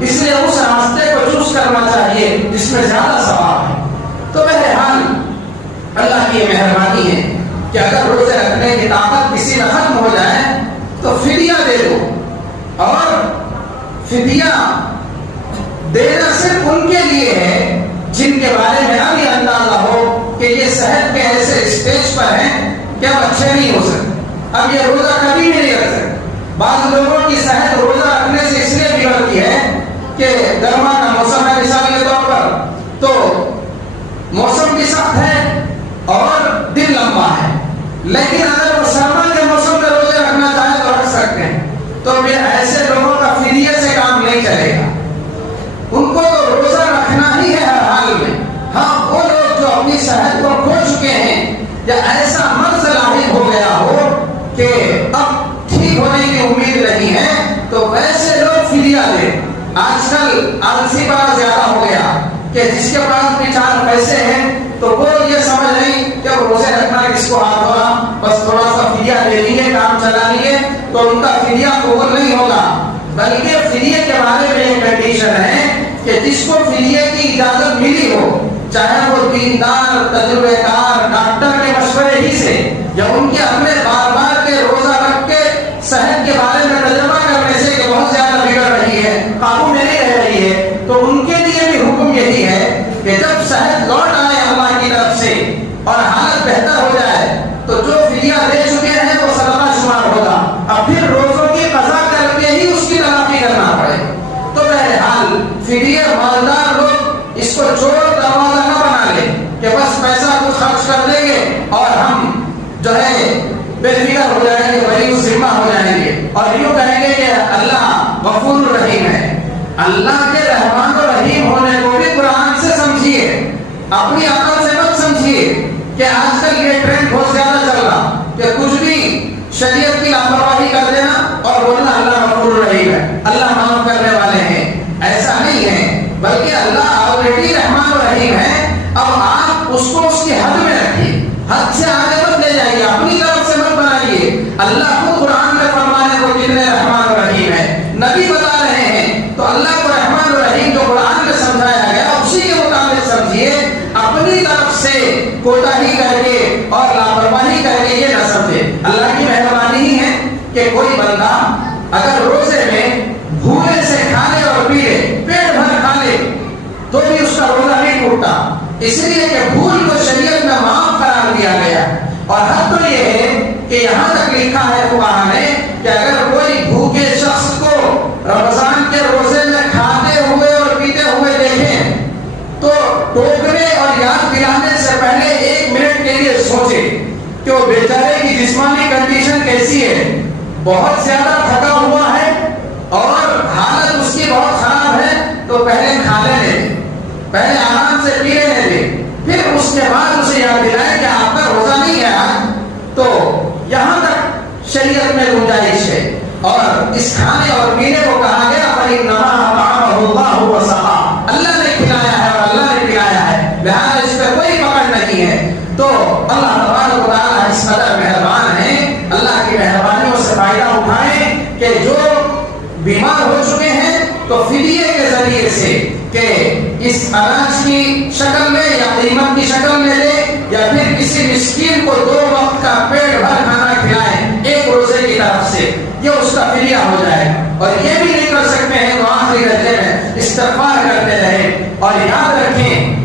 اس لیے اس راستے کو چوز کرنا چاہیے جس میں زیادہ ثواب ہے۔ تو بہرحال اللہ کی یہ مہربانی ہے کہ اگر روزے رکھنے کی طاقت کسی میں ختم ہو جائے تو فدیہ دے دو، اور فدیہ دینا صرف ان کے لیے ہے جن کے بارے میں ابھی اندازہ ہو کہ یہ صحت کے ایسے اسٹیج پر ہیں کہ اب اچھے نہیں ہو سکتے، اب یہ روزہ کبھی بھی نہیں رکھ سکتے۔ بعض لوگوں کی صحت روزہ رکھنے سے اس لیے بگڑتی ہے کہ گرما کا موسم ہے مثال کے طور پر، تو موسم بھی سخت ہے اور دن لمبا ہے، لیکن اگر وہ سرما کے موسم میں روزے رکھنا چاہے تو رکھ سکتے ہیں، تو پھر ایسے لوگوں کا فدیے سے کام نہیں چلے گا، ان کو تو روزہ رکھنا ہی ہے ہر حال میں۔ ہاں وہ لوگ جو اپنی صحت کو کھو چکے ہیں یا ایسا مرض لاحق ہو گیا ہو کہ اب ٹھیک ہونے کی امید نہیں ہے، تو ویسے لوگ فدیہ دیں۔ آج کل آلسی بڑا زیادہ ہو گیا کہ جس کے پاس بھی چار پیسے ہیں تو وہ یہ سمجھ نہیں کہ روزے رکھنا کس کو ہاتھ ہوگا، بس تھوڑا سا فدیہ دے لیے، کام چلا لیے تو ان کا فدیہ قبول نہیں ہوگا، بلکہ فدیے کے بارے میں ایک کنڈیشن ہے کہ جس کو فدیے کی اجازت ملی ہو، چاہے وہ دیندار تجربے کار ڈاکٹر کے مشورے ہی سے یا ان کے اپنے بار بار کے روزہ رکھ کے صحت کے بارے میں تجربہ کرنے سے کہ بہت زیادہ بگڑ رہی ہے، قابو میں نہیں رہ رہی ہے، تو ان کے لیے بھی حکم یہی ہے کہ جب صحت لوٹ آئے اللہ کی طرف سے اور حالت بہتر ہو جائے تو جو فدیہ دے چکے ہیں وہ صدقہ شمار ہوگا، اب پھر روزوں کی قضا کر کے ہی اس کی تلافی کرنا پڑے۔ تو بہرحال فدیہ مالدار لوگ اس کو چور دروازہ نہ بنا لے کہ بس پیسہ کچھ خرچ کر دیں گے اور ہم جو ہے بے فکر ہو جائیں گے، بڑی ذمہ ہو جائیں گے اور یوں کہیں گے کہ اللہ غفور الرحیم ہے۔ اللہ کے رحمان و رحیم ہونے کو بھی قرآن سے سمجھیے، اپنی عقل سے مت سمجھیے کہ آج کل یہ ٹرینڈ بہت زیادہ چل رہا کہ کچھ بھی شریعت کی لاپرواہی کر دینا اور بولنا اللہ غفور الرحیم ہے، اللہ معاف کرنے والے ہیں۔ ایسا نہیں ہے، بلکہ اللہ آلریڈی رحمان و رحیم ہے، اب آپ اس کو اس کی حد میں رکھیے، حد سے آگے مت لے جائیے، اپنی طرف سے مت بنائیے۔ اللہ خود قرآن میں فرمانے کو کتنے رحمان و رحیم ہے، نبی بتا رہے ہیں، تو اللہ کو رحمان و رحیم جو قرآن میں سمجھایا گیا اسی کے مطابق سمجھیے، اپنی طرف سے کوتاہی کر کے اور لاپرواہی کر کے یہ نہ سمجھے۔ اللہ کی مہربانی ہی ہے کہ کوئی بندہ اگر روزے میں بھولے سے کھا لے اور پی لے، پیٹ بھر کھا لے تو بھی اس کا روزہ نہیں ٹوٹتا، اس لیے کہ بھول کو شریعت میں معاف قرار دیا گیا۔ اور حد تو یہ ہے کہ یہاں تک لکھا ہے فقہاء نے کہ اگر کوئی بھوکے شخص کو رمضان کے روزے میں کھاتے ہوئے اور پیتے ہوئے دیکھیں تو ٹوکنے اور یاد دلانے سے پہلے 1 منٹ کے لیے سوچے کہ وہ بیچارے کی جسمانی کنڈیشن کیسی ہے، بہت زیادہ تھکا ہوا ہے اور حالت اس کی بہت خراب ہے، تو پہلے کھا لینے دے، پہلے آرام سے پی لینے دے، پھر اس کے بعد اسے یاد دلائے کہ آپ کا روزہ نہیں ہے آج۔ تو یہاں تک شریعت میں گنجائش ہے، اور اس کھانے اور پینے کو کہا گیا فَإِنَّمَا أَطْعَمَهُ اللَّهُ وَسَقَاهُ، اللہ نے کھلایا ہے اور اللہ نے پلایا ہے، لہٰذا اس پہ کوئی پکڑ نہیں ہے۔ تو اللہ تبارک و تعالیٰ اس قدر مہربان ہے، اللہ کی مہربانیوں سے فائدہ اٹھائیں کہ جو بیمار ہو چکے ہیں تو فدیے کے ذریعے سے کہ اس اناج کی شکل میں یا قیمت کی شکل میں دے یا پھر کسی مسکین کو 2 وقت کا پیٹ بھر کھانا کھلائیں ایک روزے کی طرف سے، یہ اس کا فدیہ ہو جائے۔ اور یہ بھی نہیں کر سکتے ہیں تو آخری درجے میں استغفار کرتے رہیں، اور یاد رکھیں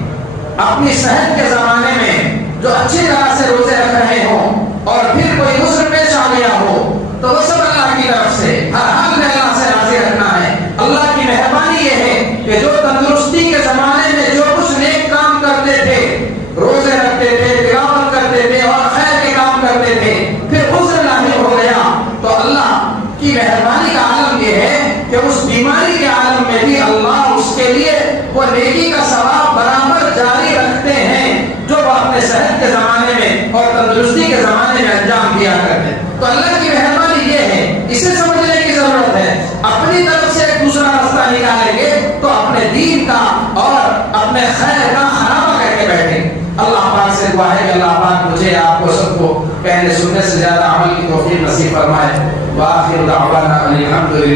اپنی صحت کے زمانے میں جو اچھی طرح سے روزے رکھ رہے ہوں اور پھر کوئی عذر پیش آ گیا ہو تو وہ سب اللہ کی طرف سے ہر حال میں اللہ سے راضی رکھنا ہے۔ اللہ کی مہربانی یہ ہے کہ جو تندرستی کے زمانے میں جو کچھ نیک کام کرتے تھے، روزے رکھتے تھے، تلاوت کرتے تھے اور خیر کے کام کرتے تھے، پھر عذر لاحق ہو گیا تو اللہ کی مہربانی کا عالم یہ ہے کہ اس بیماری کے عالم میں بھی اللہ اس کے لیے وہ نیکی کا ثواب برابر جاری رکھتے ہیں جو وہ اپنے صحت کے زمانے میں اور تندرستی کے زمانے میں انجام دیا کرتے ہیں۔ تو اللہ کی مہربانی یہ ہے، اسے سمجھنے کی ضرورت ہے۔ اپنی طرف سے ایک دوسرا راستہ نکالیں گے تو اپنے دین کا اور اپنے خیر کا خرابہ کر کے بیٹھیں۔ اللہ پاک سے دعا ہے کہ اللہ پاک مجھے آپ کو سب کو کہنے سننے سے زیادہ عمل کی توفیق نصیب فرمائے۔ وآخر دعوانا الحمدللہ۔